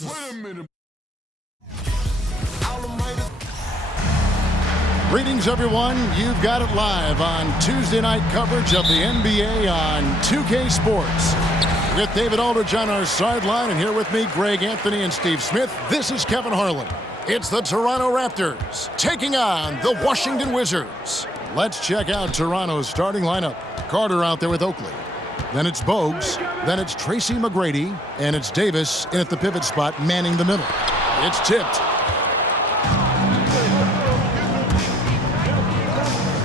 Raptors. Greetings, everyone. You've got it live on Tuesday night coverage of the NBA on 2K Sports. With David Aldridge on our sideline, and here with me, Greg Anthony and Steve Smith. This is Kevin Harlan. It's the Toronto Raptors taking on the Washington Wizards. Let's check out Toronto's starting lineup. Carter out there with Oakley. Then it's Bogues. Then it's Tracy McGrady. And it's Davis in at the pivot spot, manning the middle. It's tipped.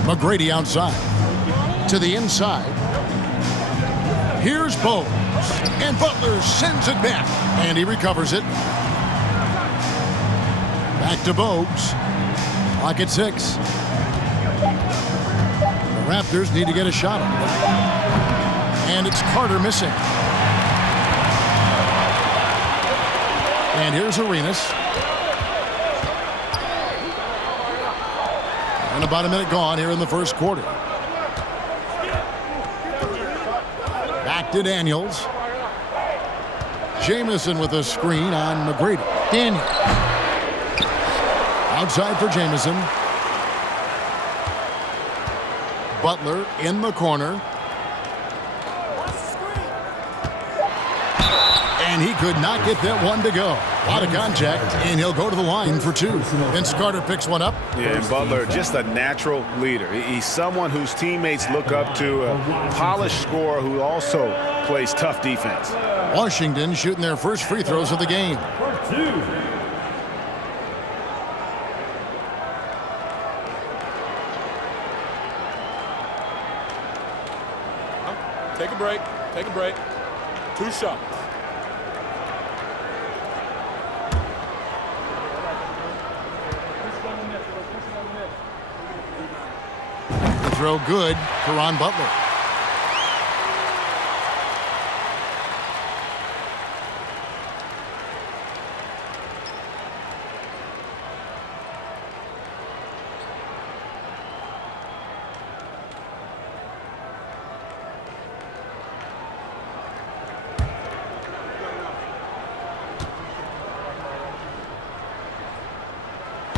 McGrady outside. To the inside. Here's Bogues. And Butler sends it back. And he recovers it. Back to Bogues. Clock at 6. The Raptors need to get a shot on it. And it's Carter missing. And here's Arenas. And about a minute gone here in the first quarter. Back to Daniels. Jamison with a screen on McGrady. Daniels. Outside for Jamison. Butler in the corner. And he could not get that one to go. A lot of contact, and he'll go to the line for 2. Vince Carter picks one up. Yeah, and Butler, just a natural leader. He's someone whose teammates look up to, a polished scorer who also plays tough defense. Washington shooting their first free throws of the game. Take a break. Take a break. 2 shots. The throw good for Ron Butler.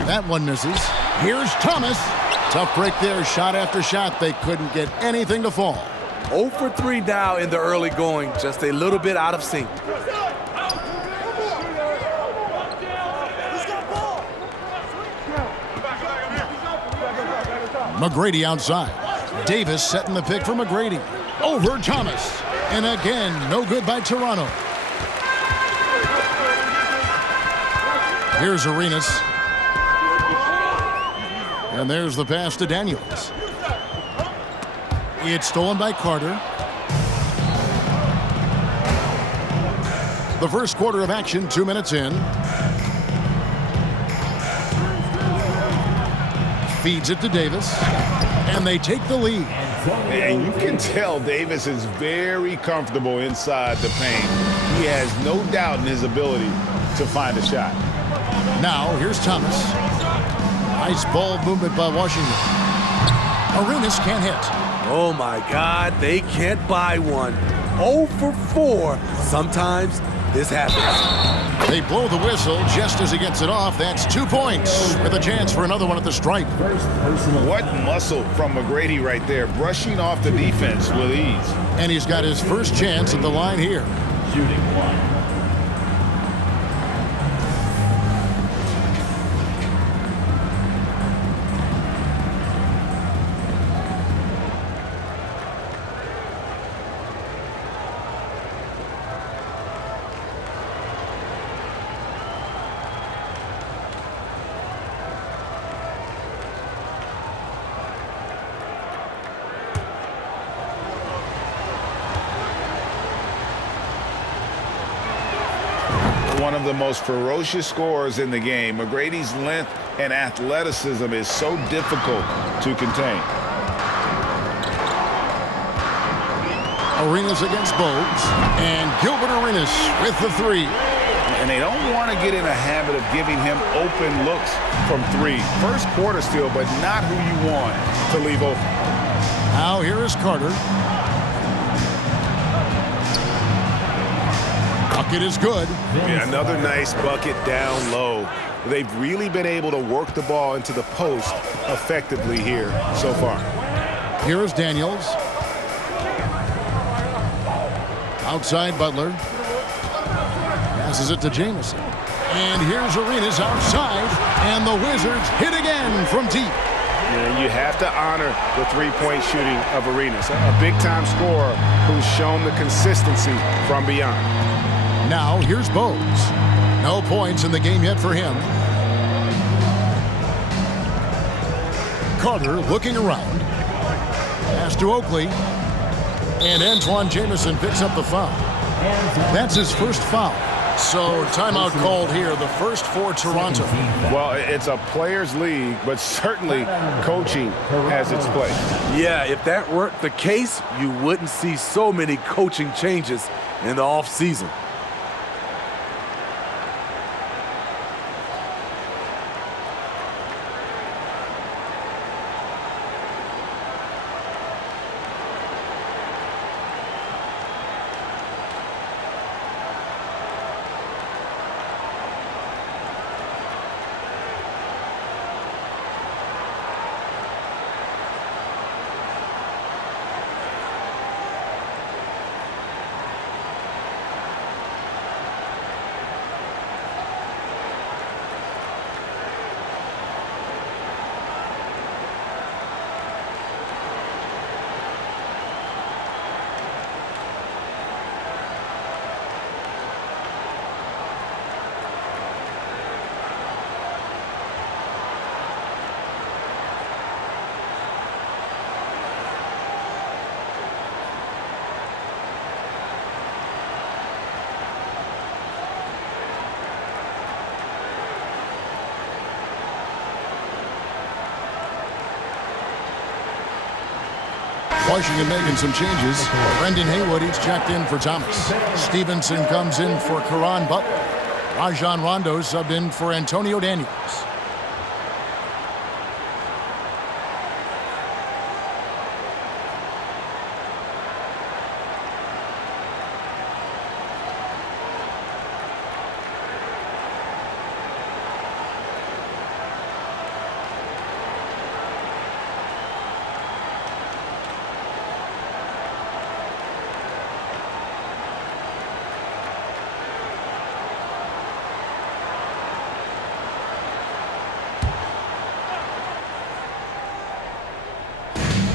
That one misses. Here's Thomas. Tough break there, shot after shot. They couldn't get anything to fall. 0 for 3 now in the early going, just a little bit out of sync. McGrady outside. Davis setting the pick for McGrady. Over Thomas. And again, no good by Toronto. Here's Arenas. And there's the pass to Daniels. It's stolen by Carter. The first quarter of action, 2 minutes in. Feeds it to Davis. And they take the lead. And you can tell Davis is very comfortable inside the paint. He has no doubt in his ability to find a shot. Now, here's Thomas. Nice ball movement by Washington. Arenas can't hit. Oh my God, they can't buy one. 0 for 4. Sometimes this happens. They blow the whistle just as he gets it off. That's 2 points with a chance for another one at the stripe. What muscle from McGrady right there, brushing off the defense with ease. And he's got his first chance at the line here. Shooting 1. One of the most ferocious scorers in the game. McGrady's length and athleticism is so difficult to contain. Arenas against Bogues. And Gilbert Arenas with the 3. And they don't want to get in a habit of giving him open looks from 3. First quarter still, but not who you want to leave open. Now here is Carter. A bucket is good. Yeah, another nice bucket down low. They've really been able to work the ball into the post effectively here so far. Here is Daniels. Outside Butler. Passes it to Jamison. And here's Arenas outside. And the Wizards hit again from deep. And you have to honor the three-point shooting of Arenas, a big-time scorer who's shown the consistency from beyond. Now here's Bowes. No points in the game yet for him. Carter looking around. Pass to Oakley. And Antoine Jamison picks up the foul. That's his first foul. So timeout called here, the first for Toronto. Well, it's a players' league, but certainly coaching has its place. Yeah, if that weren't the case, you wouldn't see so many coaching changes in the offseason. Washington making some changes. Brendan Haywood, he's checked in for Thomas. Stevenson comes in for Caron Butler. Rajon Rondo subbed in for Antonio Daniels.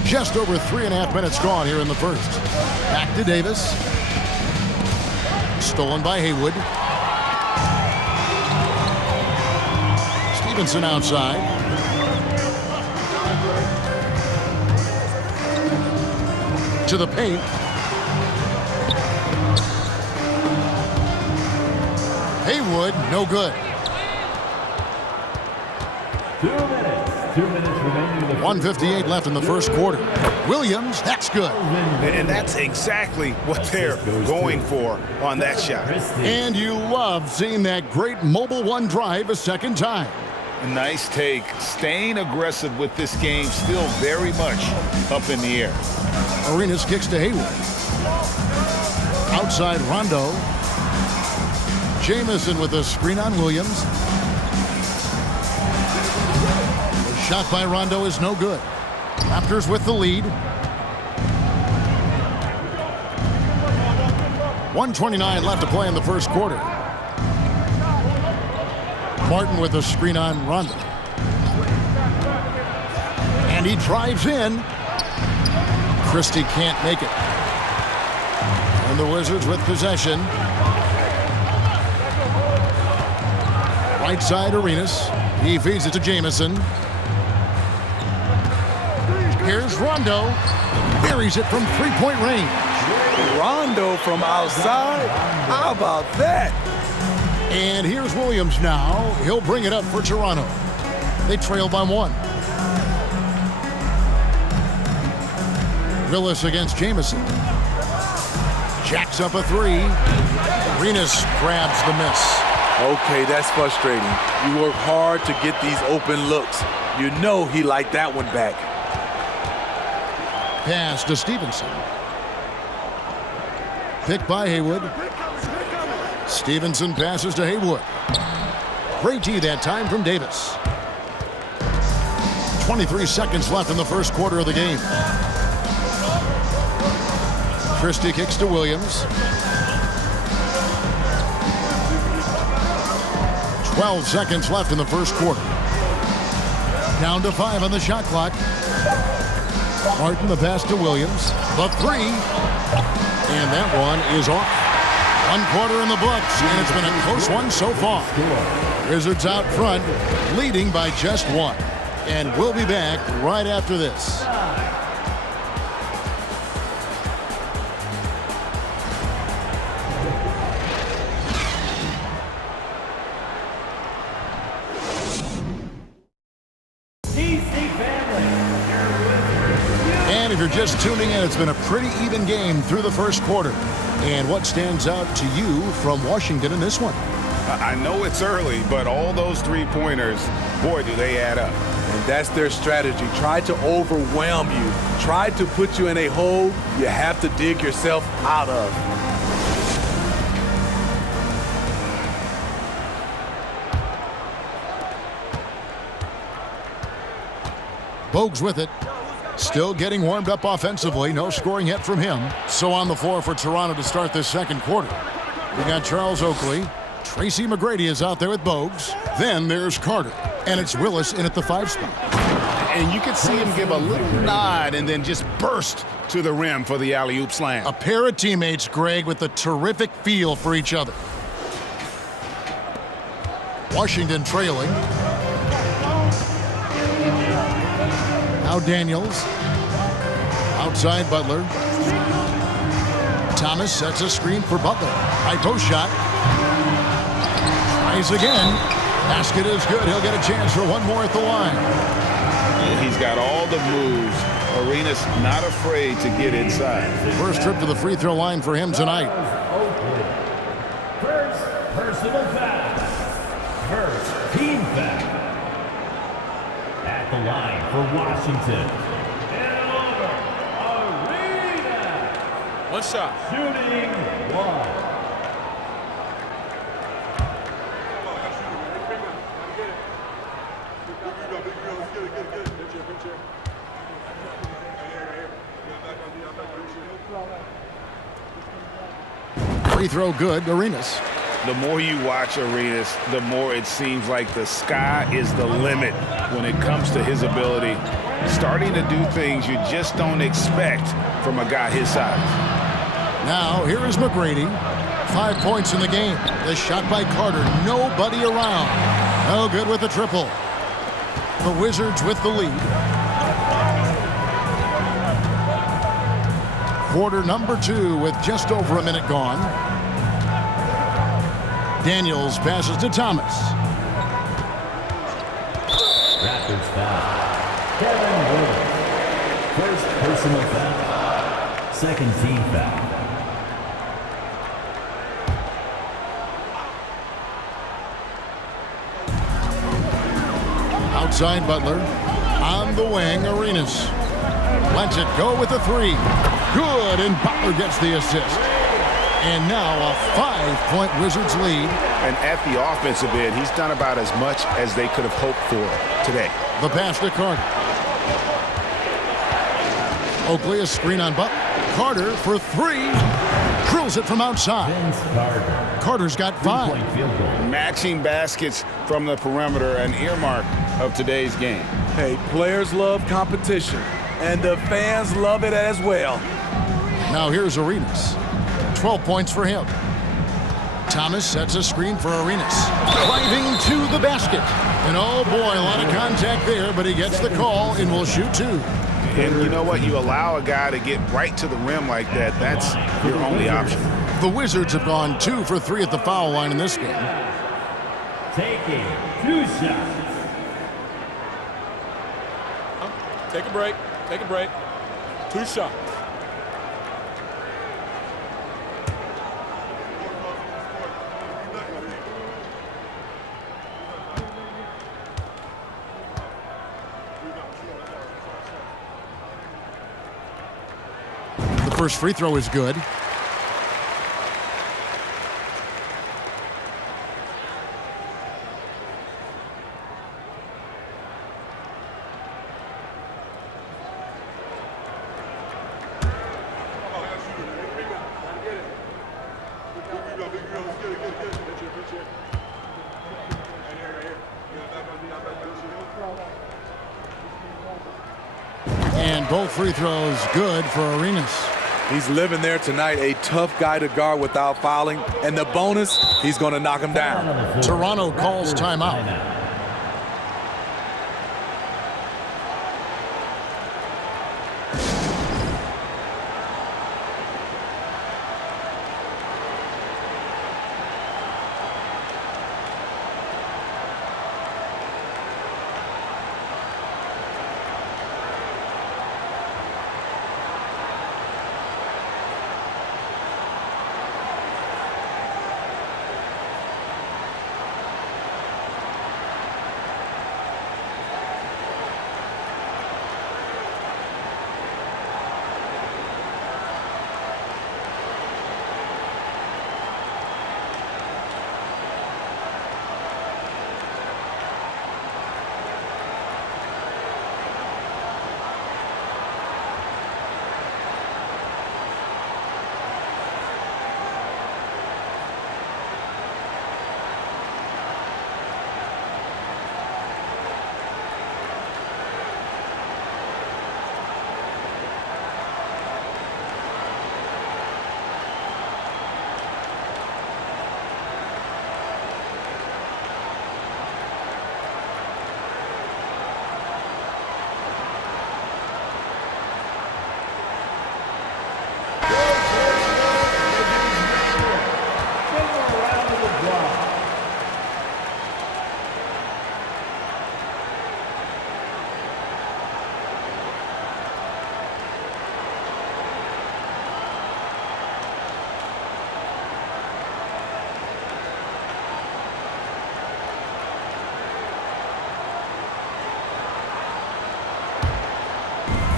Just over 3.5 minutes gone here in the first. Back to Davis. Stolen by Haywood. Stevenson outside. To the paint. Haywood, no good. 2 minutes remaining. 1:58 left in the first quarter. Williams, that's good. And that's exactly what they're going for on that shot. And you love seeing that great mobile one drive a second time. Nice take. Staying aggressive with this game, still very much up in the air. Arenas kicks to Haywood. Outside Rondo. Jamison with a screen on Williams. The shot by Rondo is no good. Raptors with the lead. 1:29 left to play in the first quarter. Martin with a screen on Rondo. And he drives in. Christie can't make it. And the Wizards with possession. Right side Arenas. He feeds it to Jamison. Here's Rondo. Buries it from three-point range. Rondo from outside? How about that? And here's Williams now. He'll bring it up for Toronto. They trail by 1. Willis against Jamison. Jacks up a 3. Arenas grabs the miss. Okay, that's frustrating. You work hard to get these open looks. You know he liked that one back. Pass to Stevenson. Picked by Haywood. Stevenson passes to Haywood. Great D that time from Davis. 23 seconds left in the first quarter of the game. Christie kicks to Williams. 12 seconds left in the first quarter. Down to 5 on the shot clock. Martin the pass to Williams. The three. And that one is off. 1 quarter in the books, and it's been a close one so far. Wizards out front, leading by just 1. And we'll be back right after this. And if you're just tuning in, it's been a pretty even game through the first quarter. And what stands out to you from Washington in this one? I know it's early, but all those three-pointers, boy, do they add up. And that's their strategy. Try to overwhelm you. Try to put you in a hole you have to dig yourself out of. Bogues with it. Still getting warmed up offensively. No scoring yet from him. So on the floor for Toronto to start this second quarter. We got Charles Oakley. Tracy McGrady is out there with Bogues. Then there's Carter. And it's Willis in at the 5 spot. And you can see him give a little nod and then just burst to the rim for the alley-oop slam. A pair of teammates, Greg, with a terrific feel for each other. Washington trailing. Now Daniels. Outside Butler. Thomas sets a screen for Butler. High post shot. Tries again. Basket is good. He'll get a chance for one more at the line. He's got all the moves. Arenas not afraid to get inside. First trip to the free throw line for him tonight. First personal foul. First team foul. At the line for Washington. Arena. One shot. Shooting 1. Free throw good, Arenas. The more you watch Arenas, the more it seems like the sky is the limit when it comes to his ability. Starting to do things you just don't expect from a guy his size. Now, here is McGrady. 5 points in the game. The shot by Carter. Nobody around. No good with the triple. The Wizards with the lead. Quarter number 2 with just over a minute gone. Daniels passes to Thomas. Raptors foul. Kevin Willis. First personal foul. Second team foul. Outside Butler. On the wing, Arenas. Lets it go with the 3. Good, and Butler gets the assist. And now a 5-point Wizards lead. And at the offensive end, he's done about as much as they could have hoped for today. The pass to Carter. Oakley, a screen on Butler. Carter for 3. Drills it from outside. Vince Carter. Carter's got 5. 3-point field goal. Matching baskets from the perimeter, an earmark of today's game. Hey, players love competition, and the fans love it as well. Now here's Arenas. 12 points for him. Thomas sets a screen for Arenas. Driving to the basket. And oh boy, a lot of contact there, but he gets the call and will shoot 2. And you know what? You allow a guy to get right to the rim like that, that's your only option. The Wizards have gone 2 for 3 at the foul line in this game. Taking 2 shots. Take a break. Take a break. 2 shots. The first free throw is good. And both free throws good for Arenas. He's living there tonight, a tough guy to guard without fouling. And the bonus, he's going to knock him down. Toronto calls timeout.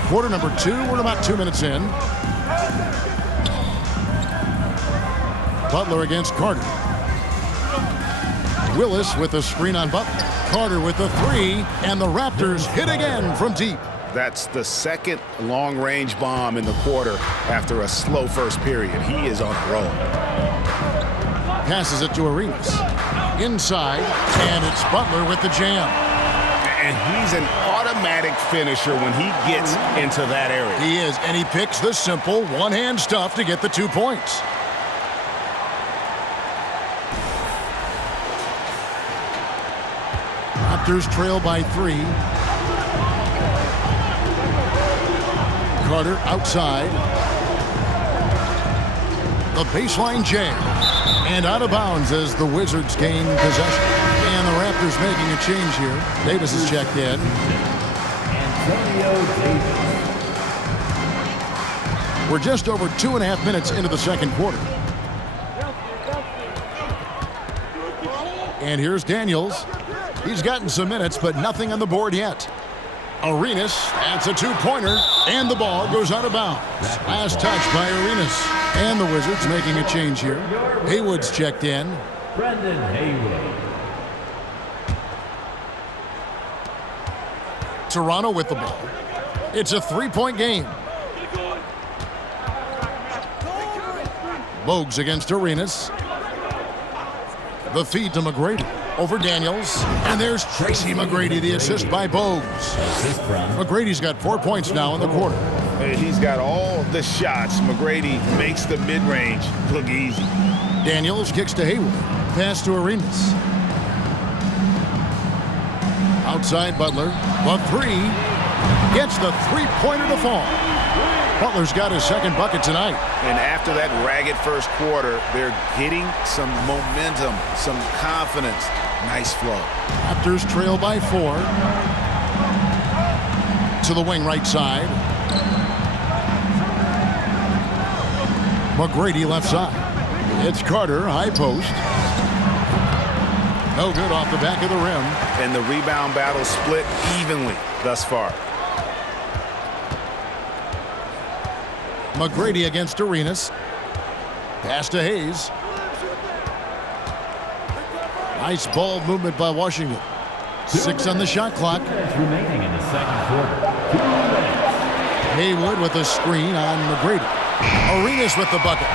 Quarter number 2. We're about 2 minutes in. Butler against Carter. Willis with a screen on Butler. Carter with the 3, and the Raptors hit again from deep. That's the second long-range bomb in the quarter after a slow first period. He is on a roll. Passes it to Arenas. Inside, and it's Butler with the jam. And he's an automatic finisher when he gets into that area. He is, and he picks the simple one-hand stuff to get the 2 points. Raptors trail by 3. Carter outside. The baseline jam. And out of bounds as the Wizards gain possession. And the Raptors making a change here. Davis is checked in. Antonio Davis. We're just over 2.5 minutes into the second quarter. And here's Daniels. He's gotten some minutes, but nothing on the board yet. Arenas, that's a 2-pointer, and the ball goes out of bounds. Last touch by Arenas. And the Wizards making a change here. Haywood's checked in. Brendan Haywood. Toronto with the ball. It's a 3-point game. Bogues against Arenas. The feed to McGrady. Over Daniels. And there's Tracy McGrady, the assist by Bogues. McGrady's got 4 points now in the quarter. He's got all the shots. McGrady makes the mid-range look easy. Daniels kicks to Haywood. Pass to Arenas. Outside Butler. The 3. Gets the 3-pointer to fall. Butler's got his second bucket tonight. And after that ragged first quarter, they're getting some momentum, some confidence. Nice flow. Raptors trail by 4. To the wing right side. McGrady left side. It's Carter, high post. No good off the back of the rim. And the rebound battle split evenly thus far. McGrady against Arenas. Pass to Hayes. Nice ball movement by Washington. 6 on the shot clock. Remaining in the second quarter. 2 minutes. Haywood with a screen on McGrady. Arenas with the bucket.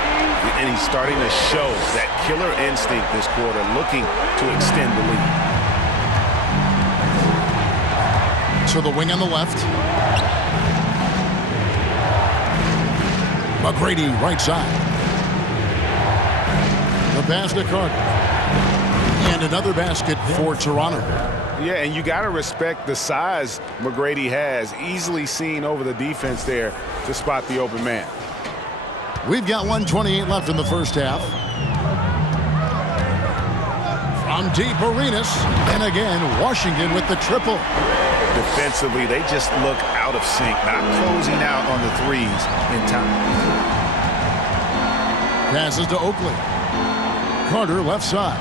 And he's starting to show that killer instinct this quarter, looking to extend the lead. To the wing on the left. McGrady right side. The pass to Carter. And another basket for Toronto. Yeah, and you got to respect the size McGrady has. Easily seen over the defense there to spot the open man. We've got 1:28 left in the first half. From deep, Arenas. And again, Washington with the triple. Defensively, they just look out of sync, not closing out on the threes in time. Passes to Oakley. Carter left side.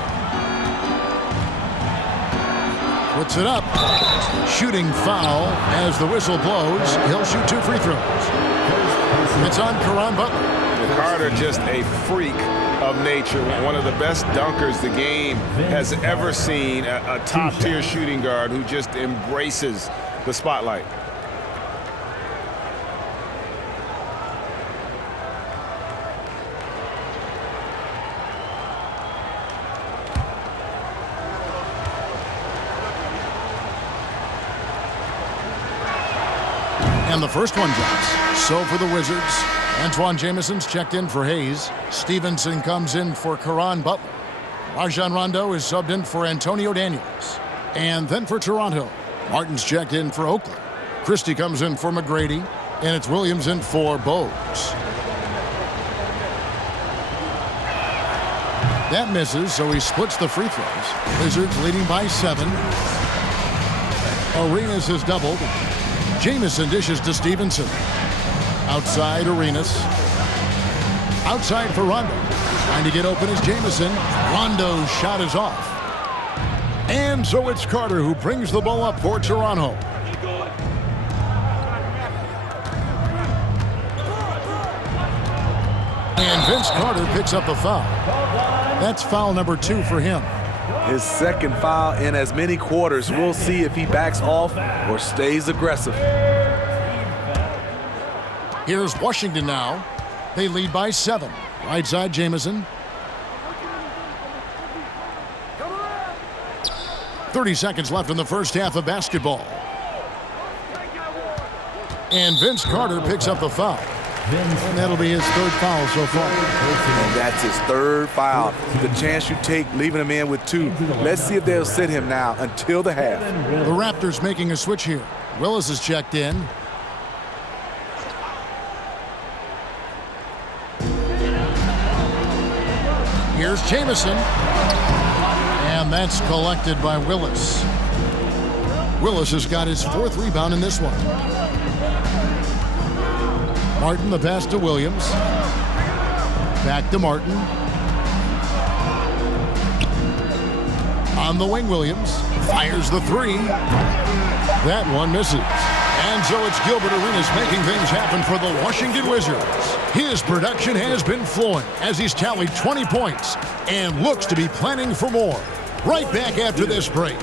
Puts it up. Shooting foul as the whistle blows. He'll shoot 2 free throws. It's on Caron Butler. Carter just a freak of nature. One of the best dunkers the game has ever seen. A top-tier shooting guard who just embraces the spotlight. And the first one drops. So for the Wizards, Antoine Jameson's checked in for Hayes. Stevenson comes in for Caron Butler. Rajon Rondo is subbed in for Antonio Daniels. And then for Toronto, Martin's checked in for Oakland. Christie comes in for McGrady. And it's Williams in for Bogues. That misses, so he splits the free throws. Wizards leading by 7. Arenas is doubled. Jameson dishes to Stevenson. Outside, Arenas. Outside for Rondo. Trying to get open is Jameson. Rondo's shot is off. And so it's Carter who brings the ball up for Toronto. And Vince Carter picks up a foul. That's foul number 2 for him. His second foul in as many quarters. We'll see if he backs off or stays aggressive. Here's Washington now. They lead by 7. Right side, Jameson. 30 seconds left in the first half of basketball. And Vince Carter picks up the foul. And that'll be his 3rd foul so far. And that's his 3rd foul. The chance you take leaving him in with 2. Let's see if they'll sit him now until the half. The Raptors making a switch here. Willis is checked in. Here's Jameson. And that's collected by Willis. Willis has got his 4th rebound in this one. Martin, the pass to Williams. Back to Martin. On the wing, Williams. Fires the 3. That one misses. And so it's Gilbert Arenas making things happen for the Washington Wizards. His production has been flowing as he's tallied 20 points and looks to be planning for more. Right back after this break.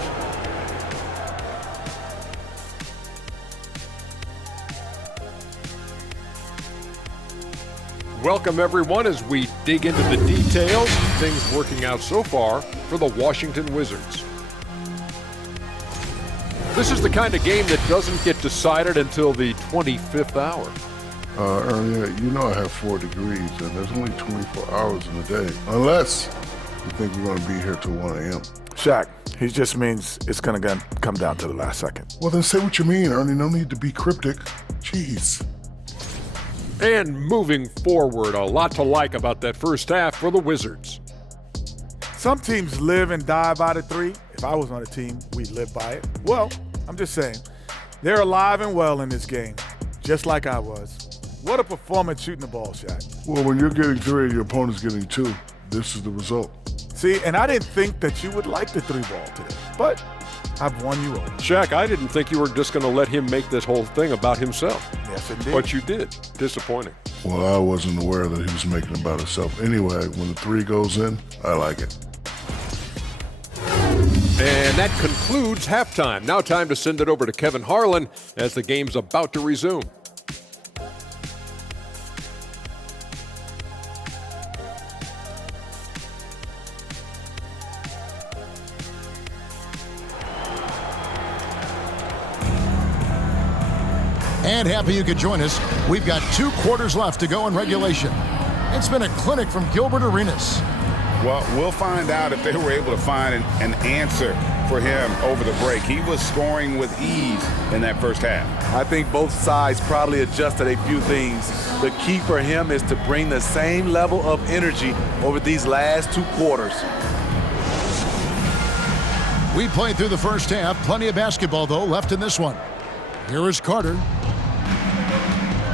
Welcome, everyone, as we dig into the details and things working out so far for the Washington Wizards. This is the kind of game that doesn't get decided until the 25th hour. Earlier, you know I have 4 degrees, and there's only 24 hours in a day. Unless you think we're going to be here till 1 a.m. Shaq, he just means it's going to come down to the last second. Well, then say what you mean, Ernie. No need to be cryptic. Jeez. And moving forward, a lot to like about that first half for the Wizards. Some teams live and die by the 3. If I was on a team, we'd live by it. Well, I'm just saying, they're alive and well in this game, just like I was. What a performance shooting the ball, Shaq. Well, when you're getting 3 and your opponent's getting 2, this is the result. See, and I didn't think that you would like the 3 ball today, but I've won you over. Shaq, I didn't think you were just going to let him make this whole thing about himself. Yes, indeed. But you did. Disappointing. Well, I wasn't aware that he was making it about himself. Anyway, when the 3 goes in, I like it. And that concludes halftime. Now time to send it over to Kevin Harlan as the game's about to resume. And happy you could join us. We've got 2 quarters left to go in regulation. It's been a clinic from Gilbert Arenas. Well, we'll find out if they were able to find an answer for him over the break. He was scoring with ease in that first half. I think both sides probably adjusted a few things. The key for him is to bring the same level of energy over these last 2 quarters. We played through the first half. Plenty of basketball, though, left in this one. Here is Carter.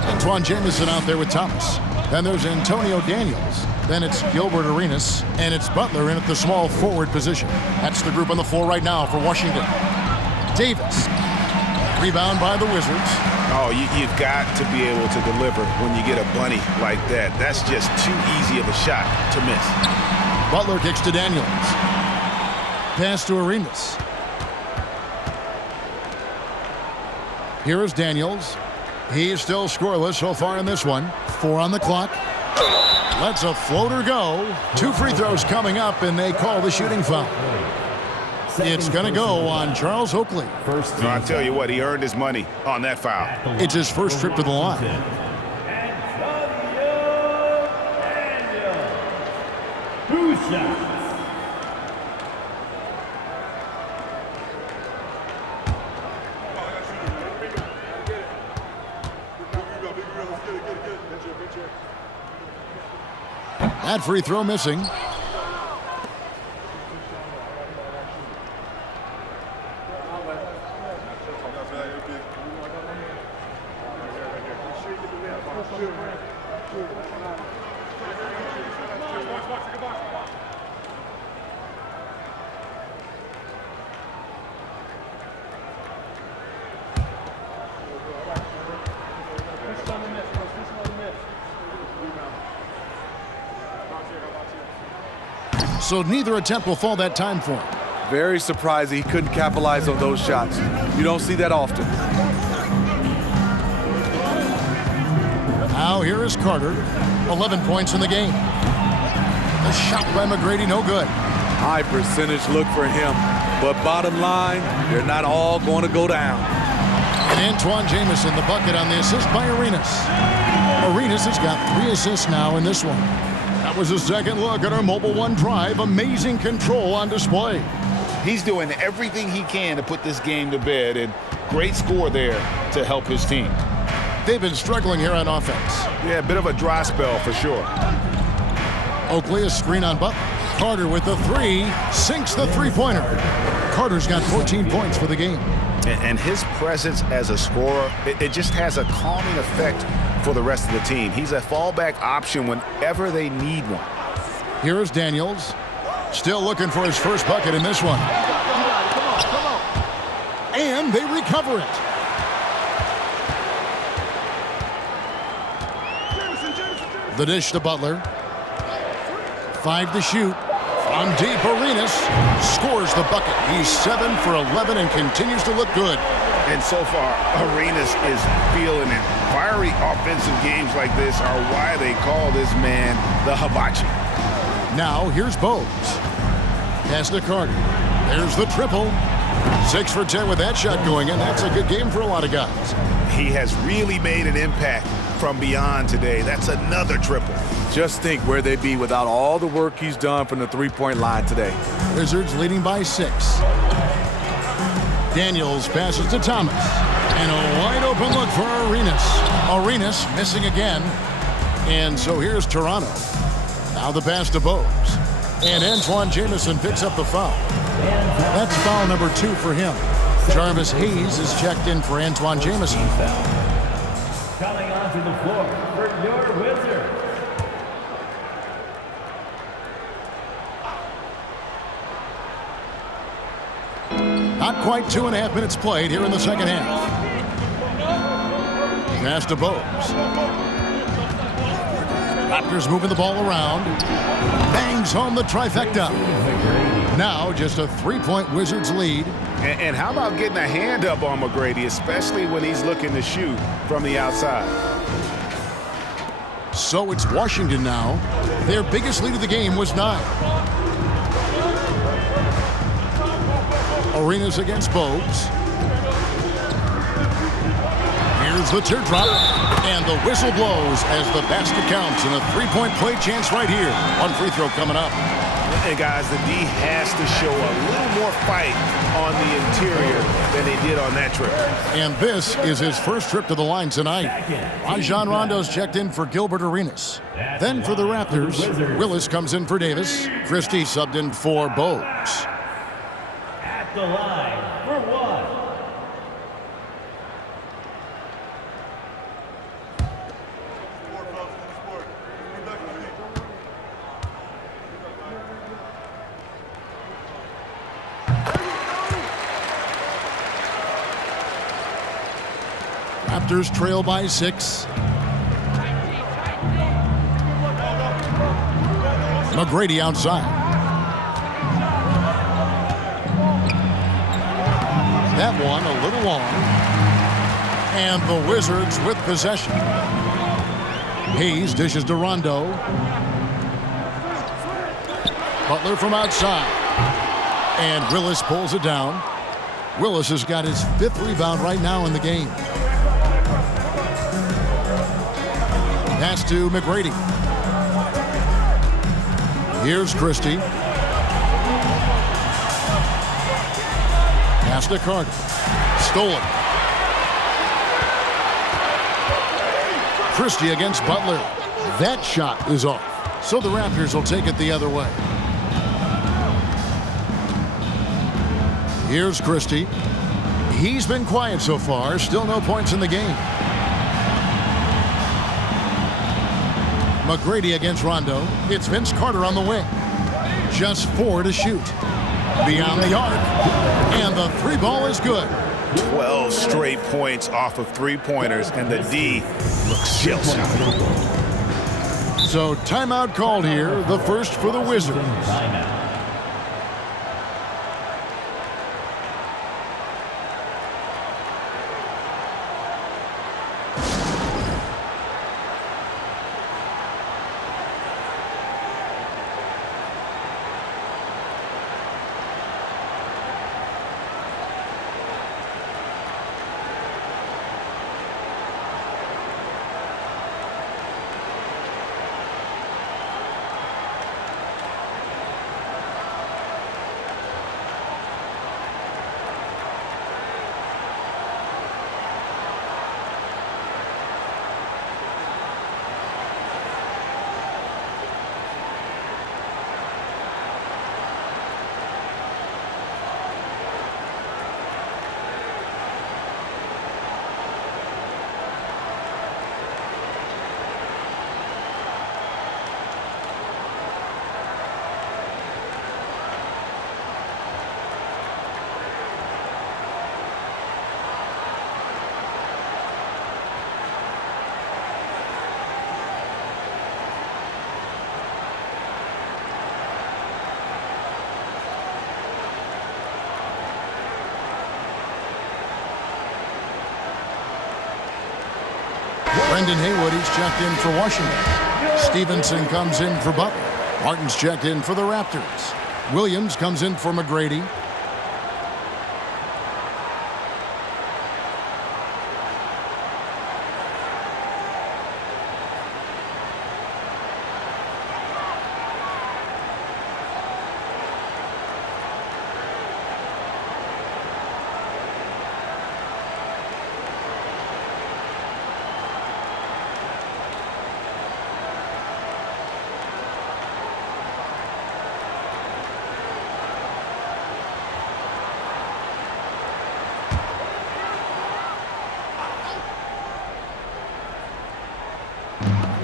Antoine Jamison out there with Thomas. Then there's Antonio Daniels. Then it's Gilbert Arenas. And it's Butler in at the small forward position. That's the group on the floor right now for Washington. Davis. Rebound by the Wizards. Oh, you've got to be able to deliver when you get a bunny like that. That's just too easy of a shot to miss. Butler kicks to Daniels. Pass to Arenas. Here is Daniels. He's still scoreless so far in this one. 4 on the clock. Lets a floater go. 2 free throws coming up, and they call the shooting foul. It's going to go on Charles Oakley. No, I tell you what, he earned his money on that foul. It's his first trip to the line. That free throw missing. So neither attempt will fall that time for him. Very surprised he couldn't capitalize on those shots. You don't see that often. Now here is Carter. 11 points in the game. The shot by McGrady, no good. High percentage look for him. But bottom line, they're not all going to go down. And Antoine Jamison, the bucket on the assist by Arenas. Arenas has got 3 assists now in this one. That was a second look at our Mobile One drive. Amazing control on display. He's doing everything he can to put this game to bed, and great score there to help his team. They've been struggling here on offense. Yeah, a bit of a dry spell for sure. Oakley, a screen on Butler. Carter with the 3, sinks the three-pointer. Carter's got 14 points for the game. And his presence as a scorer, it just has a calming effect for the rest of the team. He's a fallback option whenever they need one. Here's Daniels. Still looking for his first bucket in this one. And they recover it. The dish to Butler. 5 to shoot. From deep, Arenas scores the bucket. He's 7 for 11 and continues to look good. And so far, Arenas is feeling it. Fiery offensive games like this are why they call this man the hibachi. Now here's Bowes. Pass to Carter. There's the triple. 6 for 10 with that shot going in. That's a good game for a lot of guys. He has really made an impact from beyond today. That's another triple. Just think where they'd be without all the work he's done from the three-point line today. Wizards leading by 6. Daniels passes to Thomas. And a wide open look for Arenas. Arenas missing again. And so here's Toronto. Now the pass to Bowes. And Antoine Jamison picks up the foul. That's foul number 2 for him. Jarvis Hayes is checked in for Antoine Jamison. Coming onto the floor for your Wizards. Not quite 2.5 minutes played here in the second half. Pass to Bowes. Raptors moving the ball around. Bangs home the trifecta. Now just a 3-point Wizards lead. And how about getting a hand up on McGrady, especially when he's looking to shoot from the outside? So it's Washington now. Their biggest lead of the game was 9. Arenas against Bowes. Here's Here's the teardrop, and the whistle blows as the basket counts, and a three-point play chance right here. One free throw coming up. And guys, the D has to show a little more fight on the interior than they did on that trip. And this is his first trip to the line tonight. Rajon Rondo's checked in for Gilbert Arenas. Then for the Raptors, Willis comes in for Davis. Christie subbed in for Bogues. At the line for one. Raptors trail by 6. McGrady outside. That one a little long. And the Wizards with possession. Hayes dishes to Rondo. Butler from outside. And Willis pulls it down. Willis has got his 5th rebound right now in the game. Pass to McGrady. Here's Christie. Pass to Carter. Stolen. Christie against Butler. That shot is off. So the Raptors will take it the other way. Here's Christie. He's been quiet so far. Still no points in the game. McGrady against Rondo. It's Vince Carter on the wing. Just 4 to shoot. Beyond the arc. And the 3 ball is good. 12 straight points off of 3-pointers, and the D looks shell-shocked. So timeout called here. The first for the Wizards. Timeout. Brendan Haywood, he's checked in for Washington. Stevenson comes in for Butler. Martin's checked in for the Raptors. Williams comes in for McGrady.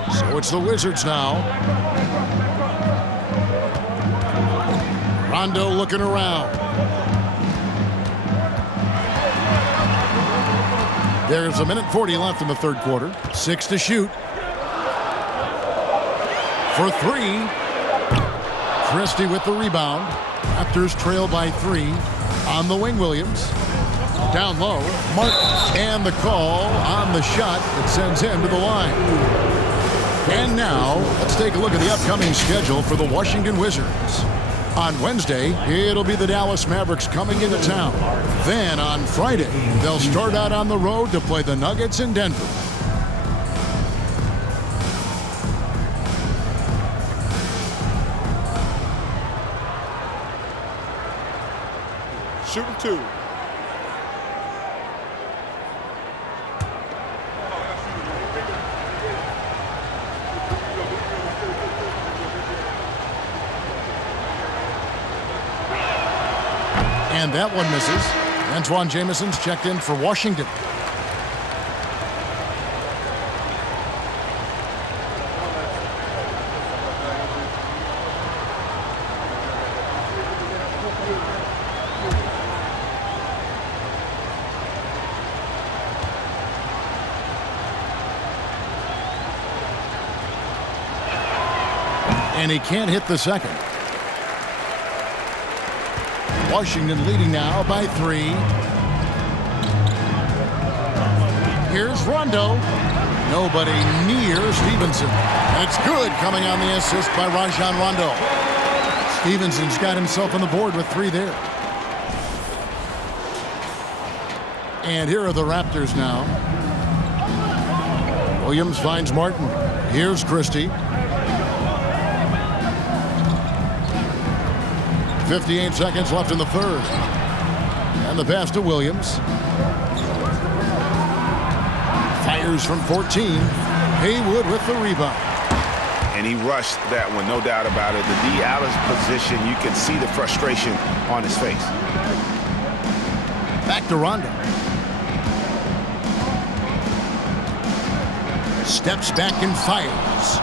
So it's the Wizards now. Rondo looking around. There's 1:40 left in the third quarter. 6 to shoot. For 3. Christie with the rebound. Raptors trail by 3. On the wing, Williams. Down low, Martin. And the call on the shot that sends him to the line. And now, let's take a look at the upcoming schedule for the Washington Wizards. On Wednesday, it'll be the Dallas Mavericks coming into town. Then on Friday, they'll start out on the road to play the Nuggets in Denver. Shooting 2. And that one misses. Antoine Jameson's checked in for Washington. And he can't hit the second. Washington leading now by 3. Here's Rondo. Nobody near Stevenson. It's good, coming on the assist by Rajon Rondo. Stevenson's got himself on the board with 3 there. And here are the Raptors now. Williams finds Martin. Here's Christie. 58 seconds left in the third. And the pass to Williams. Fires from 14. Haywood with the rebound. And he rushed that one, no doubt about it. The D out of position, you can see the frustration on his face. Back to Rondo. Steps back and fires.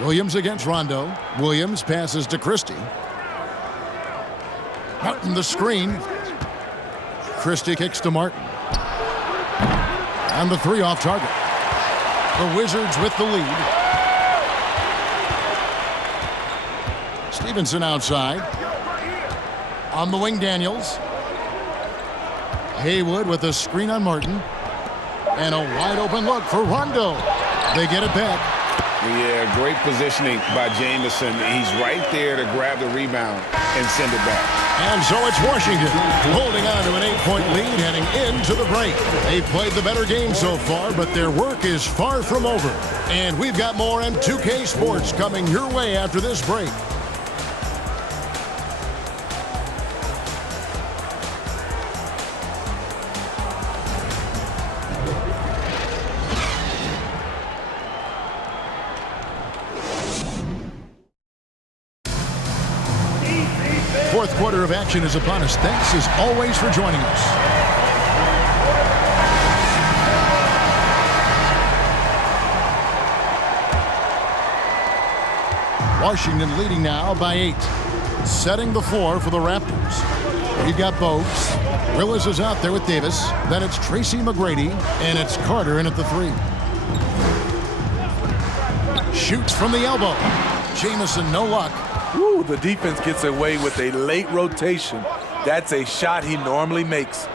Williams against Rondo. Williams passes to Christie. Martin the screen. Christie kicks to Martin. And the 3 off target. The Wizards with the lead. Stevenson outside. On the wing, Daniels. Haywood with a screen on Martin. And a wide open look for Rondo. They get it back. Yeah, great positioning by Jamison. He's right there to grab the rebound and send it back. And so it's Washington holding on to an 8-point lead heading into the break. They've played the better game so far, but their work is far from over. And we've got more M2K Sports coming your way after this break. Fourth quarter of action is upon us. Thanks as always for joining us. Washington leading now by 8. Setting the floor for the Raptors. We've got Bogues. Willis is out there with Davis. Then it's Tracy McGrady. And it's Carter in at the 3. Shoots from the elbow. Jamison, no luck. Ooh, the defense gets away with a late rotation. That's a shot he normally makes.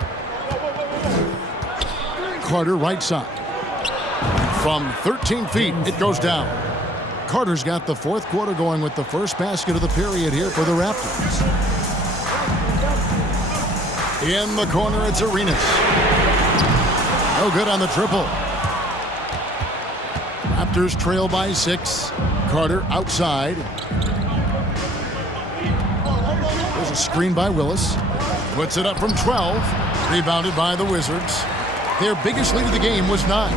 Carter right side. From 13 feet, it goes down. Carter's got the fourth quarter going with the first basket of the period here for the Raptors. In the corner, it's Arenas. No good on the triple. Raptors trail by 6. Carter outside. There's a screen by Willis. Puts it up from 12. Rebounded by the Wizards. Their biggest lead of the game was 9.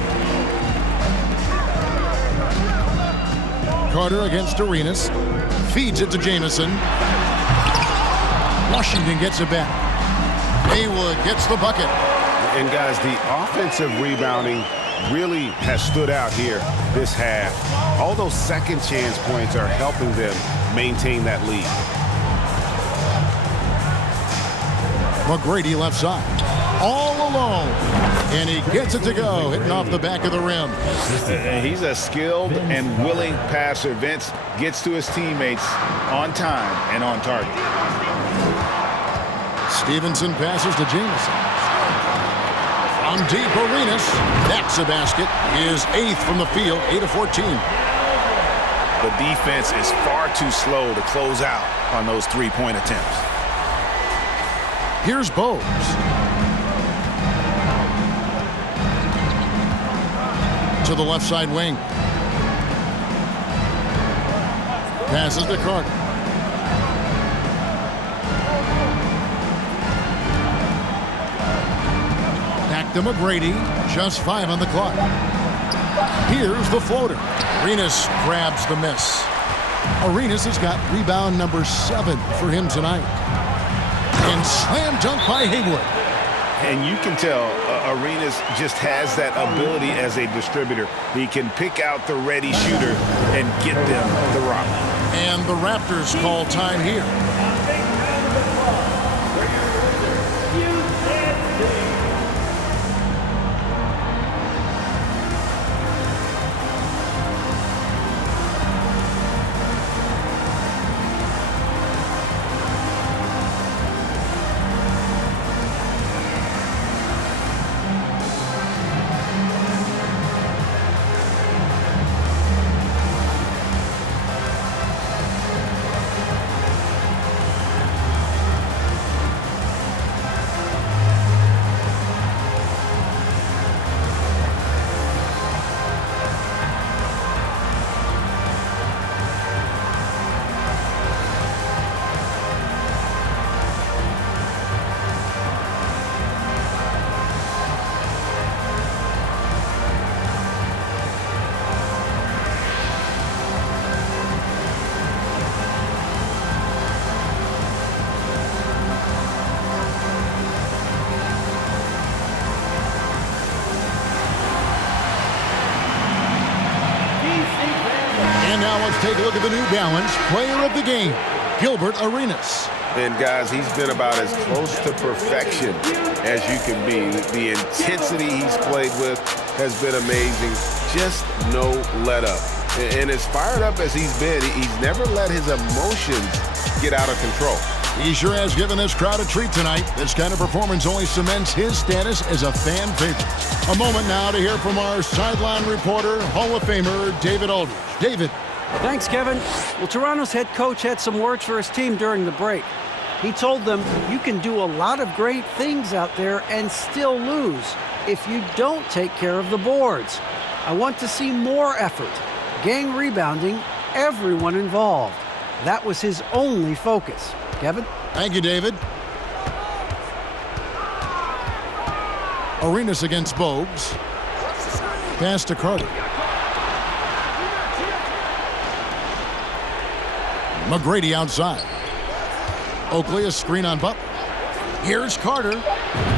Carter against Arenas. Feeds it to Jamison. Washington gets it back. Haywood gets the bucket. And guys, the offensive rebounding really has stood out here this half. All those second chance points are helping them maintain that lead. McGrady left side. All alone. And he gets it to go, hitting off the back of the rim. He's a skilled and willing passer. Vince gets to his teammates on time and on target. Stevenson passes to Jamison. From deep, Arenas. That's a basket. His 8th from the field, 8 of 14. The defense is far too slow to close out on those three-point attempts. Here's Bogues. To the left side wing. Passes to Carter. Back to McGrady. Just 5 on the clock. Here's the floater. Arenas grabs the miss. Arenas has got rebound number 7 for him tonight. And slam dunk by Haywood. And you can tell Arenas just has that ability as a distributor. He can pick out the ready shooter and get them the rock. And the Raptors call time here. And now let's take a look at the New Balance player of the game, Gilbert Arenas. And guys, he's been about as close to perfection as you can be. The intensity he's played with has been amazing. Just no let up. And as fired up as he's been, he's never let his emotions get out of control. He sure has given this crowd a treat tonight. This kind of performance only cements his status as a fan favorite. A moment now to hear from our sideline reporter, Hall of Famer David Aldridge. David. Thanks, Kevin. Well, Toronto's head coach had some words for his team during the break. He told them, you can do a lot of great things out there and still lose if you don't take care of the boards. I want to see more effort, gang rebounding, everyone involved. That was his only focus. Kevin? Thank you, David. Arenas against Bogues. Pass to Carter. McGrady outside. Oakley a screen on Butler. Here's Carter.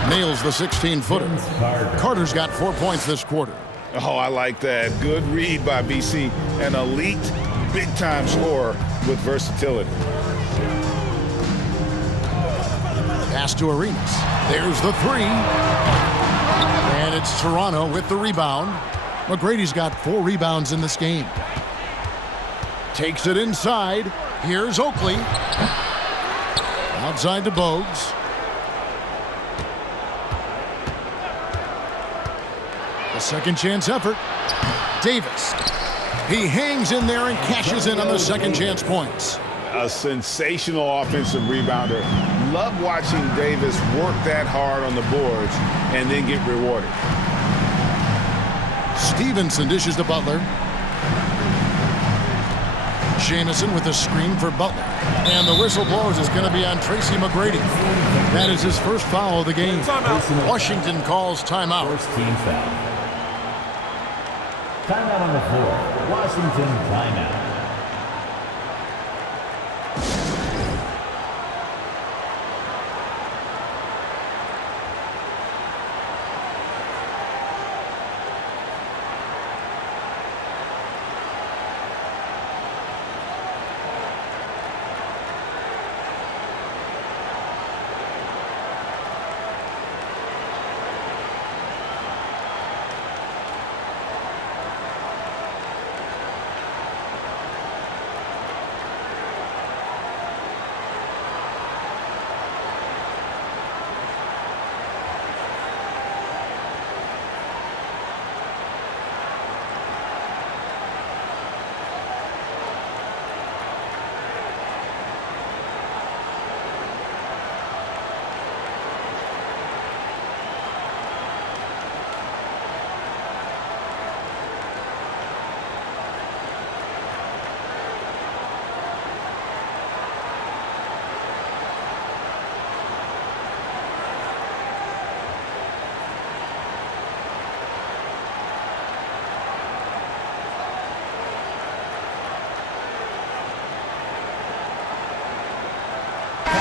Nails the 16-footer. Carter's got 4 points this quarter. Oh, I like that. Good read by BC. An elite, big-time scorer with versatility. Pass to Arenas. There's the 3. And it's Toronto with the rebound. McGrady's got 4 rebounds in this game. Takes it inside. Here's Oakley. Outside to Bogues. A second chance effort. Davis. He hangs in there and cashes in on the second chance points. A sensational offensive rebounder. Love watching Davis work that hard on the boards and then get rewarded. Stevenson dishes to Butler. Jamison with a screen for Butler. And the whistle blows. It's going to be on Tracy McGrady. That is his first foul of the game. Washington calls timeout. First team foul. Timeout on the floor. Washington timeout.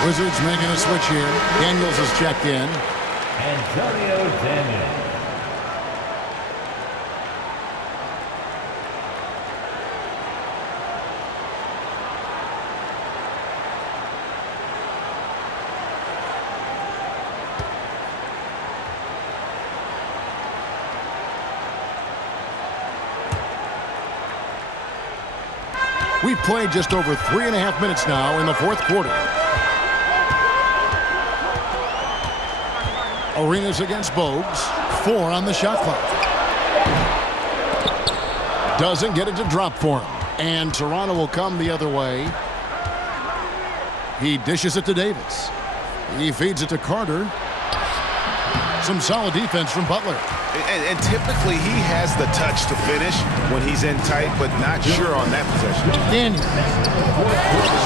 Wizards making a switch here. Daniels is checked in. Antonio Daniels. We've played just over 3.5 minutes now in the fourth quarter. Arenas against Bogues. 4 on the shot clock. Doesn't get it to drop for him. And Toronto will come the other way. He dishes it to Davis. He feeds it to Carter. Some solid defense from Butler. And typically he has the touch to finish when he's in tight, but not sure on that possession. Daniels.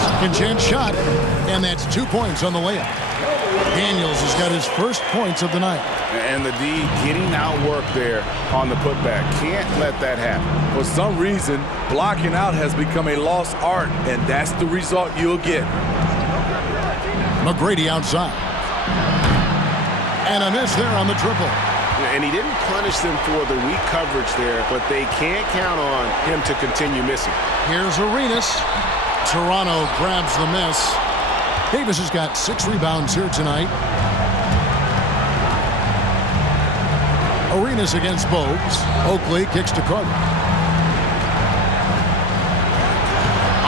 Second chance shot. And that's 2 points on the layup. Daniels has got his first points of the night. And the D getting outworked there on the putback. Can't let that happen. For some reason, blocking out has become a lost art, and that's the result you'll get. McGrady outside. And a miss there on the triple. And he didn't punish them for the weak coverage there, but they can't count on him to continue missing. Here's Arenas. Toronto grabs the miss. Davis has got 6 rebounds here tonight. Arenas against Bogues. Oakley kicks to Carter.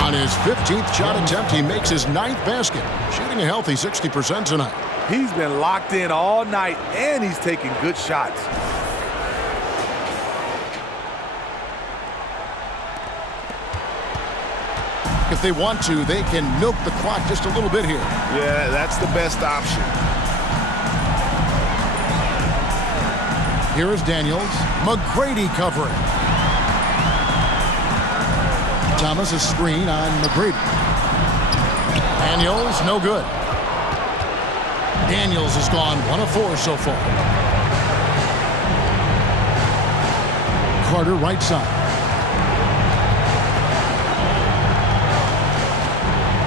On his 15th shot attempt, he makes his 9th basket, shooting a healthy 60% tonight. He's been locked in all night, and he's taking good shots. If they want to, they can milk the clock just a little bit here. Yeah, that's the best option. Here is Daniels. McGrady covering. Thomas' screen on McGrady. Daniels, no good. Daniels has gone 1 of 4 so far. Carter right side.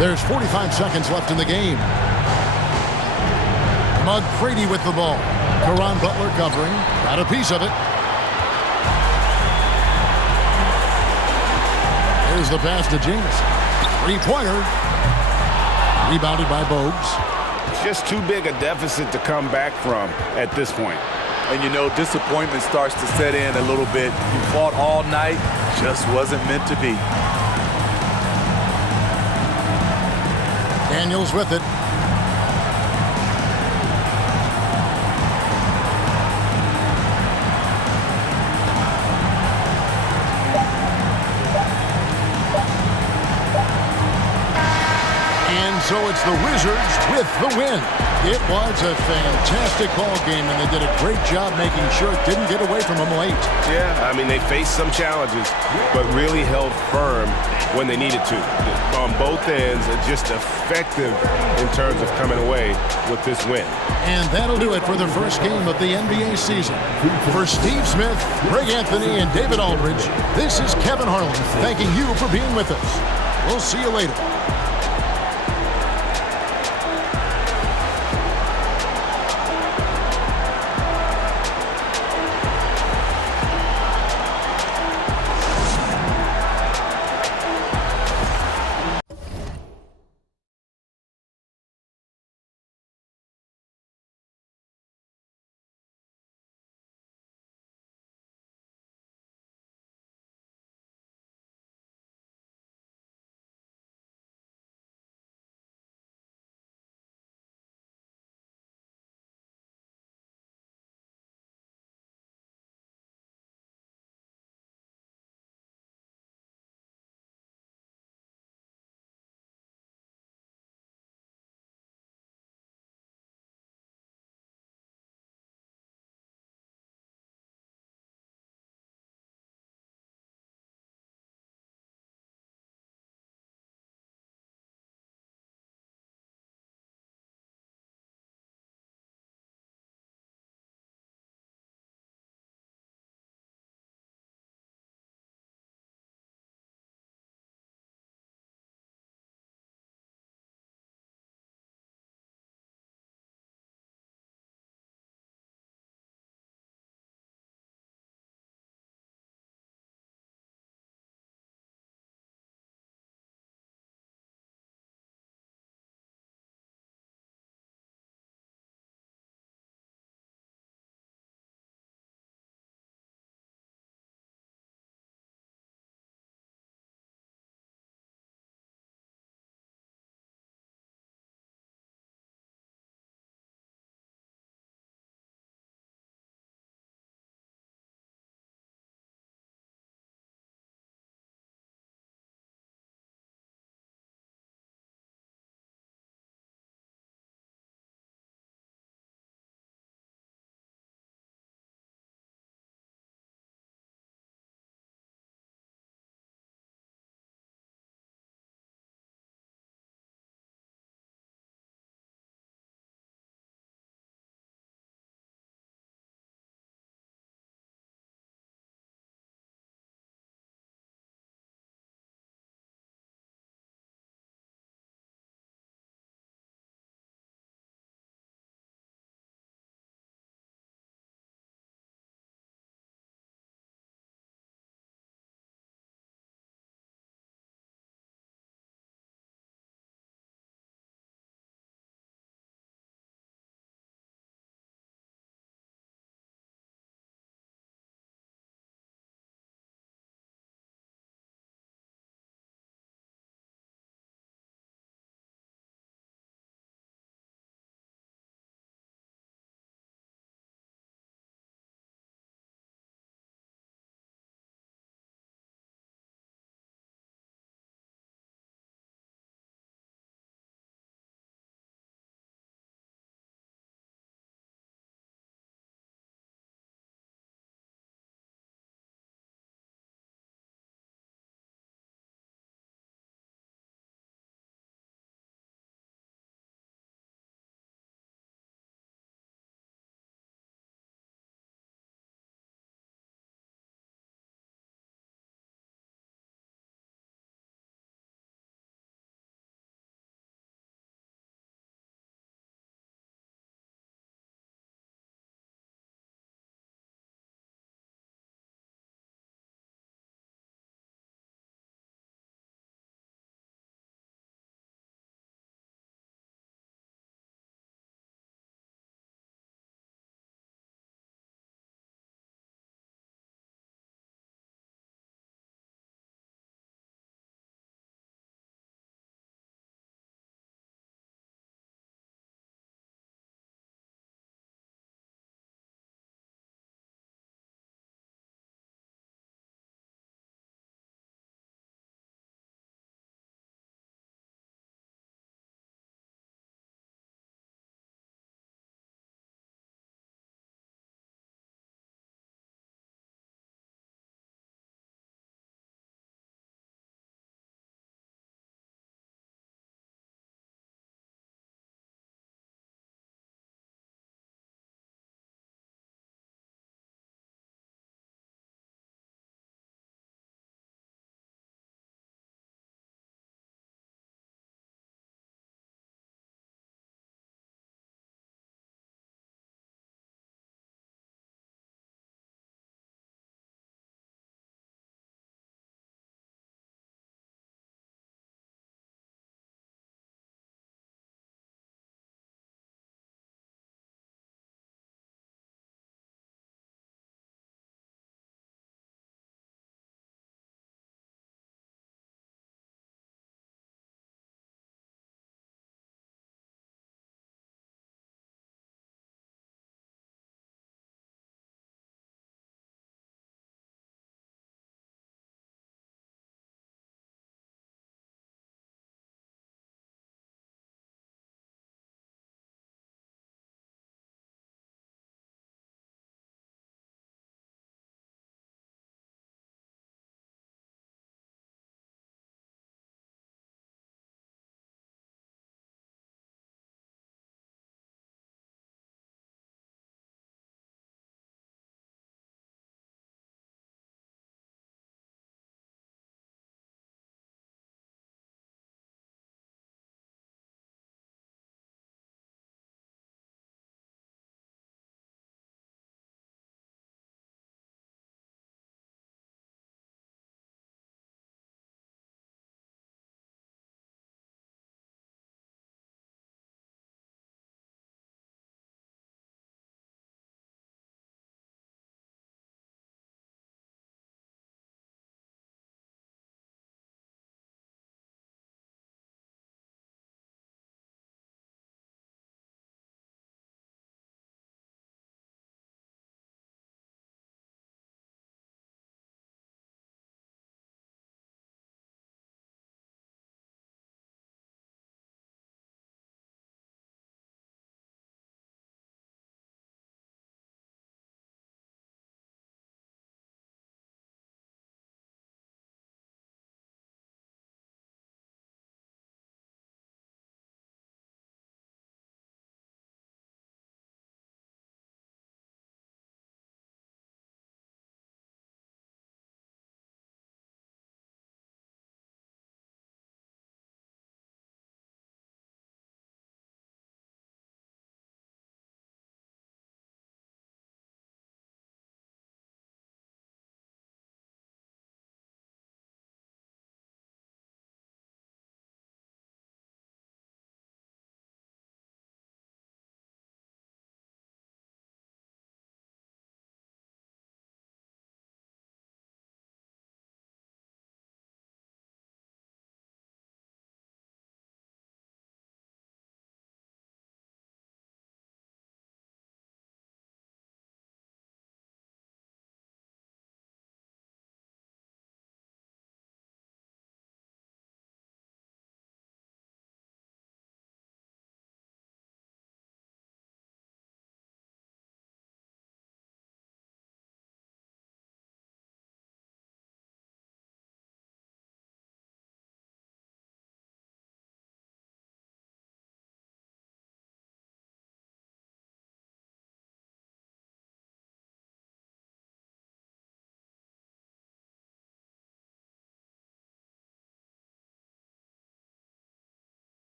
There's 45 seconds left in the game. McGrady with the ball. Caron Butler covering. Got a piece of it. Here's the pass to James. 3-pointer. Rebounded by Bogues. Just too big a deficit to come back from at this point. And you know, disappointment starts to set in a little bit. You fought all night, just wasn't meant to be. Daniels with it. And so it's the Wizards with the win. It was a fantastic ball game, and they did a great job making sure it didn't get away from them late. Yeah, I mean, they faced some challenges, but really held firm when they needed to. On both ends, just effective in terms of coming away with this win. And that'll do it for the first game of the NBA season. For Steve Smith, Greg Anthony, and David Aldridge, this is Kevin Harlan thanking you for being with us. We'll see you later.